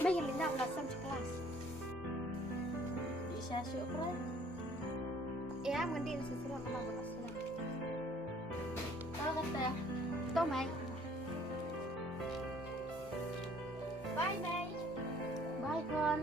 Baik, Linda ulasam kelas. Bisa syukur. Ya, mending sesuatu apa ulasam. Kalau kata Tomai. bye bye. Bye, Kon.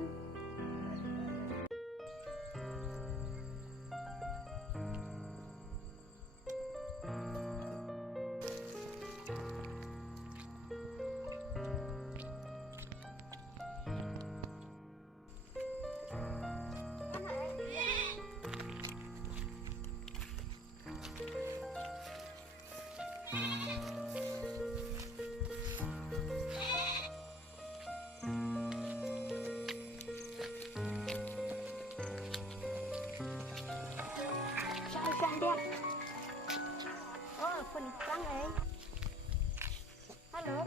Sang dia. Oh, pun sang eh. Halo.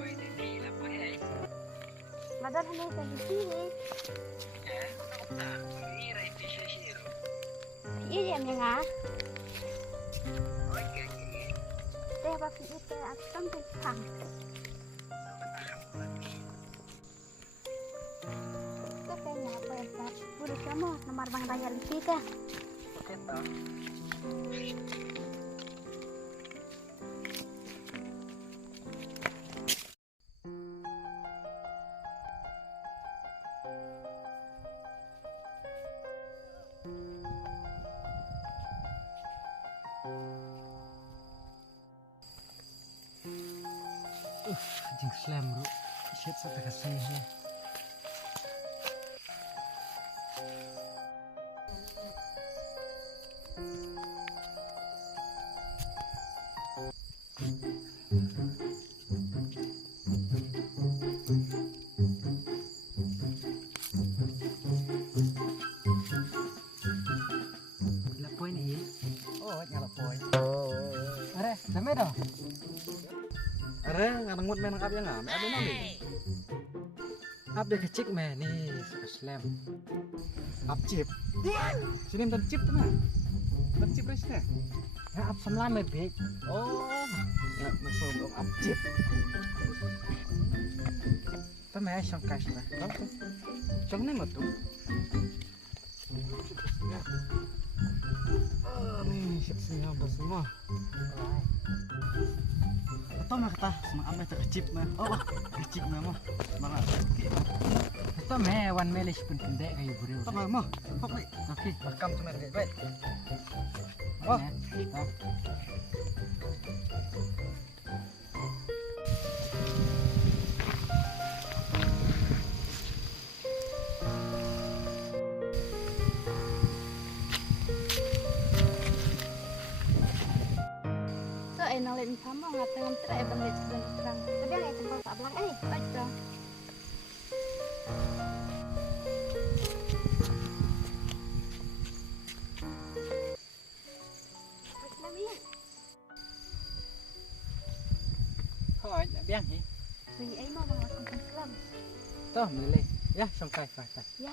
Oi, Dini, apa ya? Madam hendak pergi sini. Ya, tak. Ini Raiti Shishiro. Iya yang ngah. Oke, oke. Teh apa itu akan pisang. Kok kayaknya apa ya, Pak? Udah kamu nomor Bang Raya Lisi kah? Oke, toh. Anjing slam bro, shit sampai kesini ya. Gila poin ini. Oh, nyala poin. Are, dame dah. Are, ngangut main ngap yang ngam. Ada nami. Up dia kecik meh nih, suka slam. Up chip. Sini minta chip tuh meh. Minta chip resnya. Ya up semlam meh big. Oh, ya masuk belum up chip. Tuh meh syong cash meh. Tahu tuh. Syong nih mah tuh. Nih, siap bos semua. Ito mah kata semangat mah terkecip mah. Oh, kecip mah mah. Semangat. Ito mah one melis pun pendek kayu buru. Ito mah mah. Oke. Oke, rekam tuh mereka. Baik. Oh, ito. Nalin sama ngatain tera bang lihat sebentar terang. Tapi yang tempat tak belang baca. Thôi, biang hỉ. Vì ấy mau bằng không Islam. Tuh, milih. Ya, sampai kata. Ya.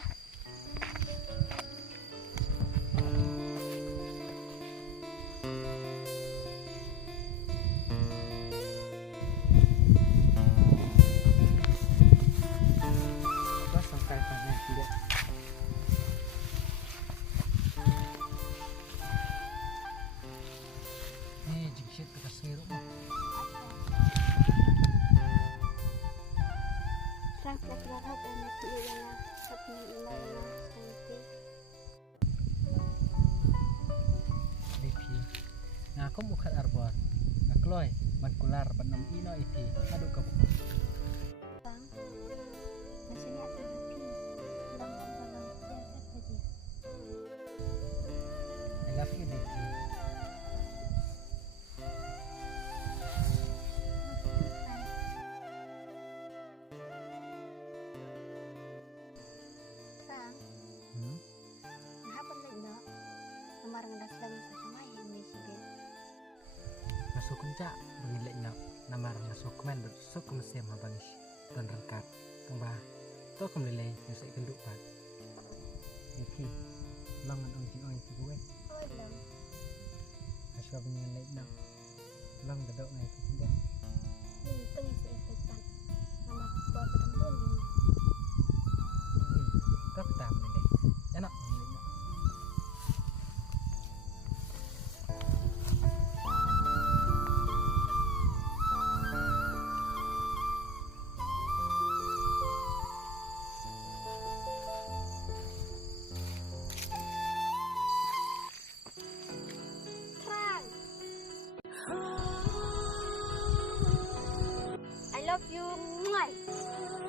Shit, kasih rumah. Sang berharap anak yang satu ilahnya santi. Depi. Nah, aku mau kat arbor. Nah, kloy, ban kular, ban nom ino iti. Aduh kamu. Sang. Masih ada tapi lang balang siapa saja. I love you, Depi. kunca bengilek nak namar masuk komen besok kemesiam abang dan rengkat pembah to kemlelai nyusik kenduk pak iki langan ong ji oi tu gue Ôi lắm. aswa bengilek nak lang dedok ngai tu tidak Ini tengah saya pesan. Nama buat perempuan ini. tak tam bengilek enak bengilek nak Trang. I love you. Mwah.